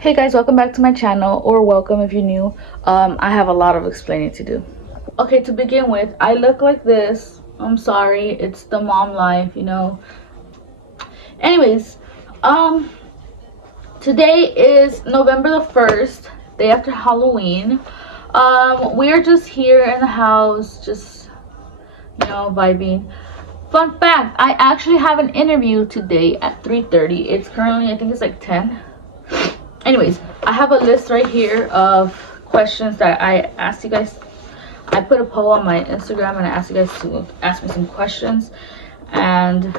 Hey guys, welcome back to my channel, or welcome if you're new. I have a lot of explaining to do. Okay, to begin with, I look like this. I'm sorry, it's the mom life, you know. Anyways, today is November the 1st, day after Halloween. We are just here in the house, just, you know, vibing. Fun fact, I actually have an interview today at 3:30. It's currently, I think it's like 10. Anyways, I have a list right here of questions that I asked you guys. I put a poll on my Instagram and I asked you guys to ask me some questions. And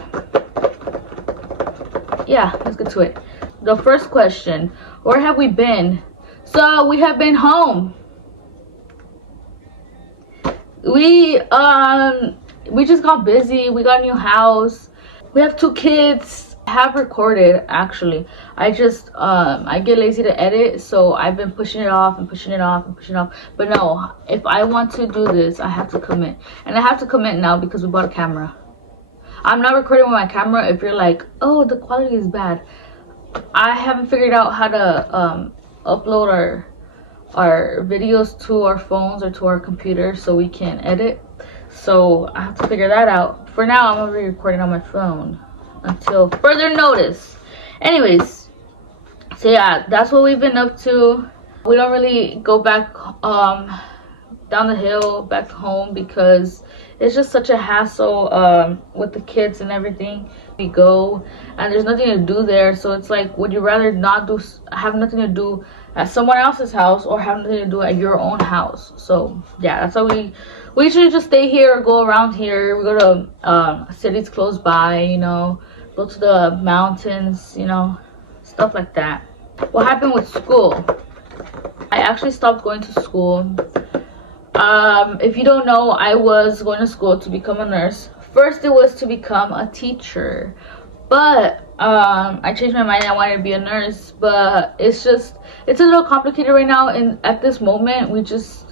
yeah, let's get to it. The first question, where have we been? So we have been home. We just got busy. We got a new house. We have 2 kids. I have recorded, actually. I get lazy to edit, so I've been pushing it off and pushing it off and pushing it off. But no, if I want to do this, I have to commit. And I have to commit now because we bought a camera. I'm not recording with my camera. If you're like, oh, the quality is bad, I haven't figured out how to upload our videos to our phones or to our computer so we can edit. So I have to figure that out. For now, I'm gonna be recording on my phone until further notice. Anyways, so yeah, that's what we've been up to. We don't really go back down the hill back home because it's just such a hassle with the kids and everything. We go and there's nothing to do there, so it's like, would you rather not have nothing to do at someone else's house or have nothing to do at your own house? So yeah, that's why we usually just stay here or go around here. We go to cities close by, you know, go to the mountains, you know, stuff like that. What happened with school? I actually stopped going to school. If you don't know, I was going to school to become a nurse. First, it was to become a teacher, but I changed my mind. I wanted to be a nurse, but it's a little complicated right now. And at this moment,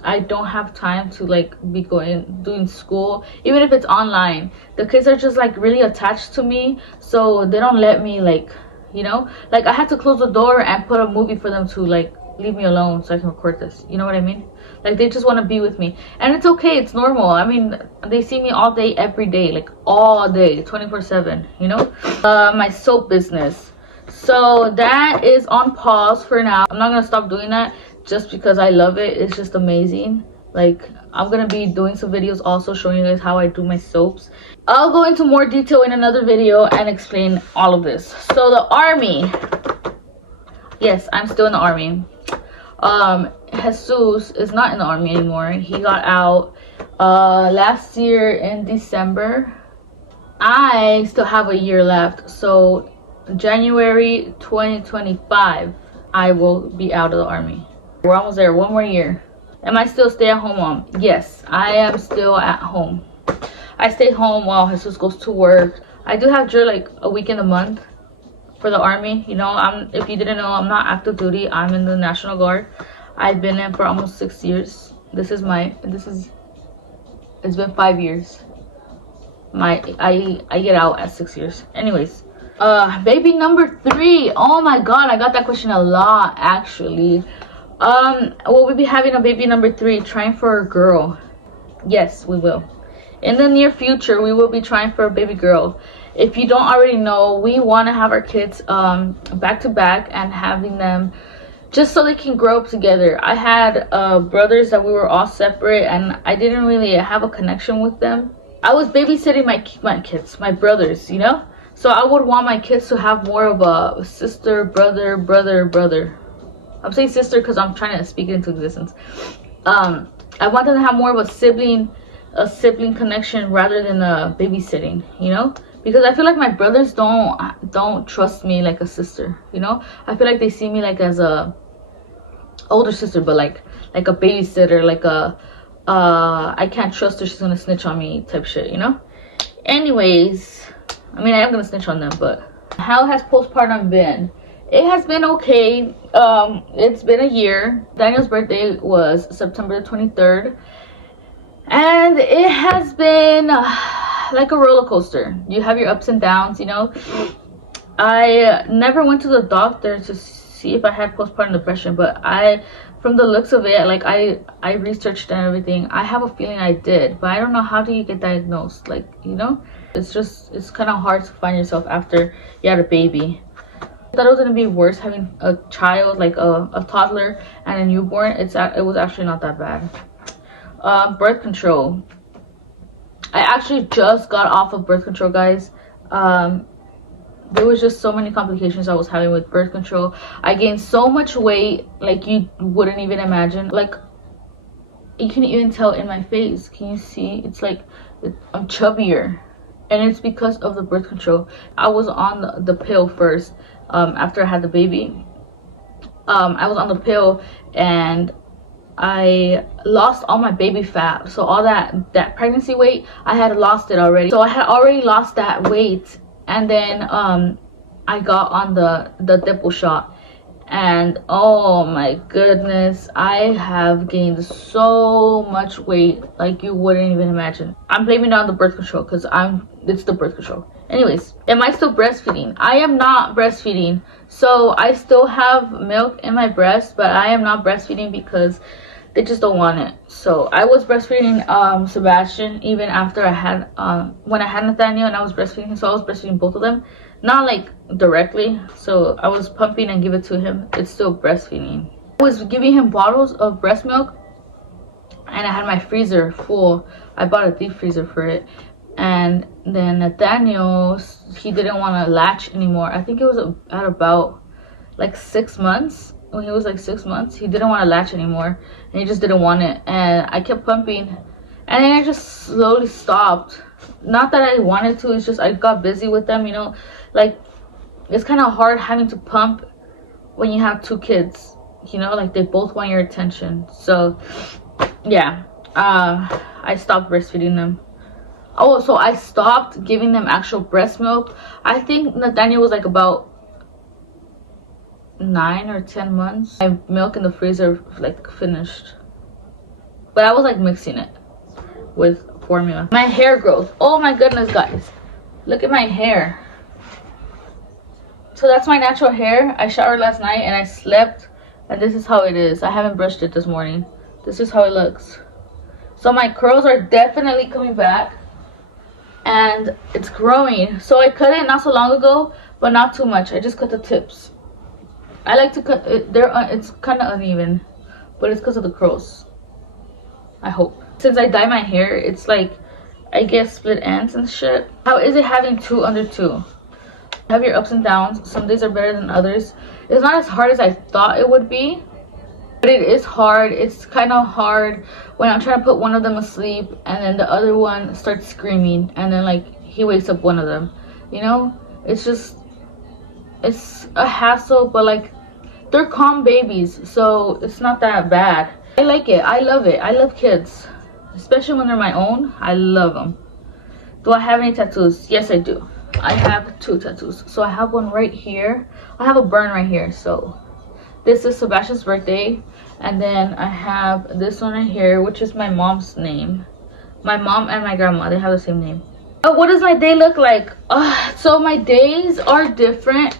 I don't have time to like be doing school, even if it's online. The kids are just like really attached to me, so they don't let me, like, you know, like I had to close the door and put a movie for them to like leave me alone so I can record this. You know what I mean? Like, they just want to be with me, and it's okay. It's normal. I mean, they see me all day, every day, like all day, 24/7, you know. My soap business, so that is on pause for now. I'm not gonna stop doing that just because I love it. It's just amazing. Like, I'm gonna be doing some videos also showing you guys how I do my soaps. I'll go into more detail in another video and explain all of this. So the army, yes, I'm still in the army. Jesus is not in the army anymore. He got out last year in December. I still have a year left, so January 2025 I will be out of the army. We're almost there. 1 more year. Am I still stay-at-home mom? Yes, I am still at home. I stay home while Jesus goes to work. I do have drill like a week in a month for the army. You know, if you didn't know, I'm not active duty. I'm in the National Guard. I've been in for almost 6 years. It's been 5 years. I get out at 6 years. Anyways, baby number 3. Oh my god, I got that question a lot, actually. Will we be having a baby number 3, trying for a girl? Yes, we will. In the near future, we will be trying for a baby girl. If you don't already know, we want to have our kids back to back and having them just so they can grow up together. I had brothers that we were all separate, and I didn't really have a connection with them. I was babysitting my kids, my brothers, you know? So I would want my kids to have more of a sister, brother. I'm saying sister because I'm trying to speak it into existence. I want them to have more of a sibling connection rather than a babysitting, you know? Because I feel like my brothers don't trust me like a sister, you know? I feel like they see me like as a older sister, but like a babysitter, like I can't trust her, she's gonna snitch on me type shit, you know? Anyways, I mean, I am gonna snitch on them, but how has postpartum been? It has been okay. It's been a year. Daniel's birthday was September the 23rd, and it has been like a roller coaster. You have your ups and downs, you know. I never went to the doctor to see if I had postpartum depression, but I, from the looks of it, like I researched and everything, I have a feeling I did, but I don't know, how do you get diagnosed, like, you know? It's kind of hard to find yourself after you had a baby. I thought it was gonna be worse having a child, like a toddler and a newborn. It was actually not that bad. Birth control. I actually just got off of birth control, guys. There was just so many complications I was having with birth control. I gained so much weight, like you wouldn't even imagine. Like, you can even tell in my face. Can you see? It's like I'm chubbier, and it's because of the birth control. I was on the pill first. After I had the baby, I was on the pill, and I lost all my baby fat. So all that pregnancy weight, I had lost it already. So I had already lost that weight, and then I got on the Depo shot, and oh my goodness, I have gained so much weight like you wouldn't even imagine. I'm blaming it on the birth control because it's the birth control. Anyways, am I still breastfeeding? I am not breastfeeding. So I still have milk in my breast, but I am not breastfeeding because they just don't want it. So I was breastfeeding Sebastian even after I had when I had Nathaniel, and I was breastfeeding. So I was breastfeeding both of them, not like directly. So I was pumping and give it to him. It's still breastfeeding. I was giving him bottles of breast milk, and I had my freezer full. I bought a deep freezer for it. And then Nathaniel, he didn't want to latch anymore. I think it was at about like 6 months. When he was like 6 months, he didn't want to latch anymore, and he just didn't want it. And I kept pumping, and then I just slowly stopped. Not that I wanted to, it's just I got busy with them, you know. Like, it's kind of hard having to pump when you have 2 kids, you know, like they both want your attention. So yeah, I stopped breastfeeding them. Oh, so I stopped giving them actual breast milk. I think Nathaniel was like about 9 or 10 months. My milk in the freezer like finished, but I was like mixing it with formula. My hair growth, oh my goodness, guys, look at my hair. So that's my natural hair. I showered last night and I slept, and this is how it is. I haven't brushed it this morning. This is how it looks. So my curls are definitely coming back, and it's growing. So I cut it not so long ago, but not too much. I just cut the tips. I like to cut it. It's kind of uneven, but it's because of the curls, I hope. Since I dye my hair, it's like I get split ends and shit. How is it having 2 under 2? Have your ups and downs. Some days are better than others. It's not as hard as I thought it would be, but it is hard. It's kind of hard when I'm trying to put one of them asleep, and then the other one starts screaming, and then like he wakes up one of them, you know. It's a hassle, but like they're calm babies, so it's not that bad. I like it. I love it. I love kids, especially when they're my own. I love them. Do I have any tattoos? Yes, I do. I have 2 tattoos. So I have one right here. I have a burn right here. So this is Sebastian's birthday, and then I have this one right here, which is my mom's name. My mom and my grandma, they have the same name. Oh, what does my day look like? So my days are different.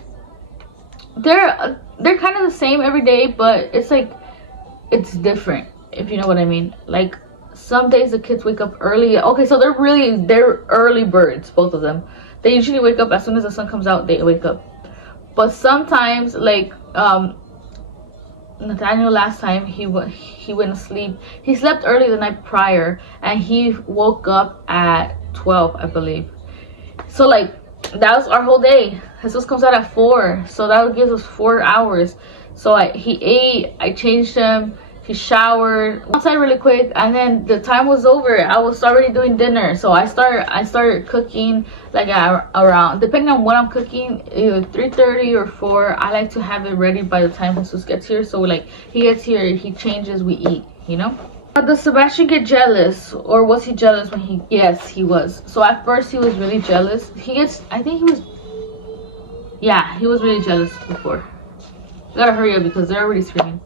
They're kind of the same every day, but it's like it's different, if you know what I mean. Like, some days the kids wake up early. Okay, so they're early birds, both of them. They usually wake up as soon as the sun comes out. They wake up. But sometimes, like Nathaniel, last time he went to sleep. He slept early the night prior, and he woke up at 12, I believe. So like that was our whole day. Jesus comes out at 4, so that gives us 4 hours. So he ate, I changed him, he showered, outside really quick, and then the time was over. I was already doing dinner, so I started cooking like around, depending on what I'm cooking, either 3:30 or 4. I like to have it ready by the time Jesus gets here. So like he gets here, he changes, we eat, you know. Does Sebastian get jealous, or was he jealous when he? Yes, he was. So at first he was really jealous. I think he was. Yeah, he was really jealous before. I gotta hurry up because they're already screaming.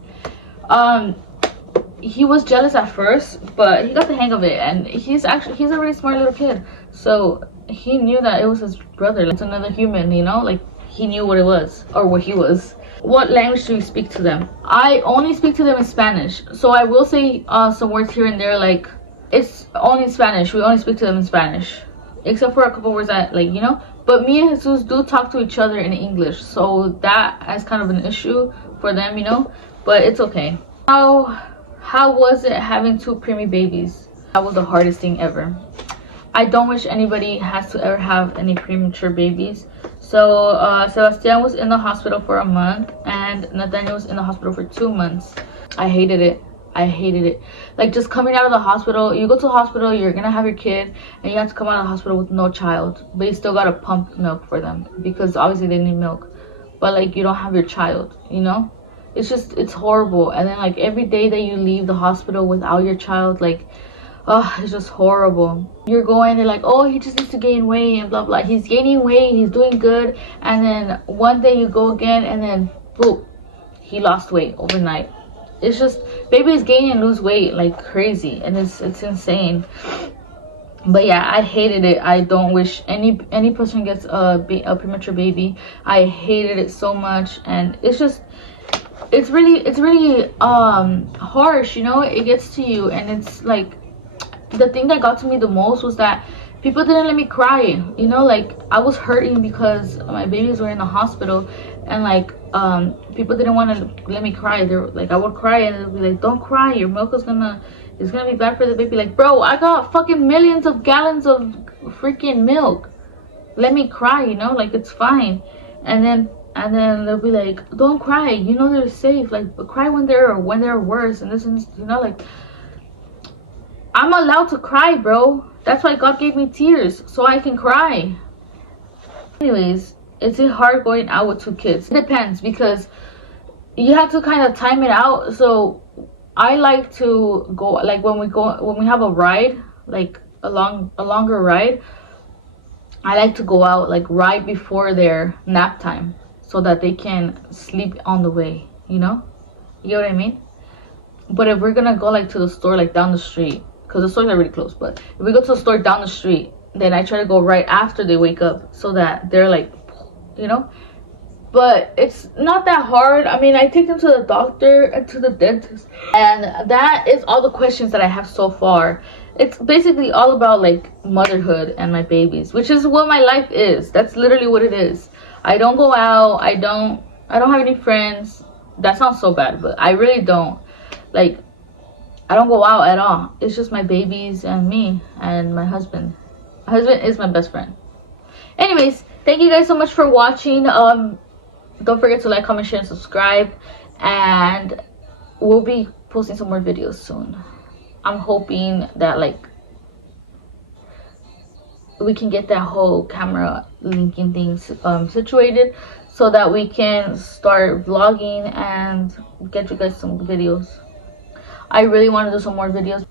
He was jealous at first, but he got the hang of it, and he's a really smart little kid. So he knew that it was his brother. It's another human, you know. Like, he knew what it was, or what he was. What language do you speak to them? I only speak to them in Spanish. So I will say some words here and there, like it's only in Spanish. We only speak to them in Spanish, except for a couple words that, like, you know. But me and Jesus do talk to each other in English, so that is kind of an issue for them, you know. But it's okay. How was it having two preemie babies? That was the hardest thing ever. I don't wish anybody has to ever have any premature babies. So Sebastian was in the hospital for a month and Nathaniel was in the hospital for 2 months. I hated it. I hated it. Like, just coming out of the hospital, you go to the hospital, you're gonna have your kid, and you have to come out of the hospital with no child, but you still gotta pump milk for them because obviously they need milk, but like you don't have your child, you know. It's horrible. And then like every day that you leave the hospital without your child, like, oh, it's just horrible. You're going, they're like, oh, he just needs to gain weight and blah blah. He's gaining weight, he's doing good, and then one day you go again and then boom, he lost weight overnight. It's just, babies gain and lose weight like crazy, and it's insane. But yeah, I hated it. I don't wish any person gets a premature baby. I hated it so much, and it's really harsh, you know. It gets to you, and it's like, the thing that got to me the most was that people didn't let me cry, you know. Like, I was hurting because my babies were in the hospital, and like people didn't want to let me cry. They were like, I would cry and they'd be like, don't cry, your milk is gonna be bad for the baby. Like, bro, I got fucking millions of gallons of freaking milk, let me cry, you know. Like, it's fine. And then they'll be like, don't cry, you know, they're safe. Like, but cry when they're worse, and this, and you know. Like, I'm allowed to cry, bro. That's why God gave me tears, so I can cry. Anyways, is it hard going out with 2 kids? It depends, because you have to kind of time it out. So I like to go, like, when we have a ride, like a longer ride, I like to go out like right before their nap time, so that they can sleep on the way, you know. You get what I mean? But if we're gonna go like to the store, like down the street, because the stores are really close, but if we go to the store down the street, then I try to go right after they wake up, so that they're like, you know. But it's not that hard. I mean, I take them to the doctor and to the dentist, and that is all the questions that I have so far. It's basically all about like motherhood and my babies, which is what my life is. That's literally what it is. I don't go out, I don't have any friends. That sounds so bad, but I really don't. Like, I don't go out at all. It's just my babies and me and my husband. My husband is my best friend. Anyways, thank you guys so much for watching. Don't forget to like, comment, share, and subscribe. And we'll be posting some more videos soon. I'm hoping that like we can get that whole camera linking thing situated, so that we can start vlogging and get you guys some videos. I really want to do some more videos.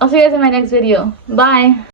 I'll see you guys in my next video. Bye.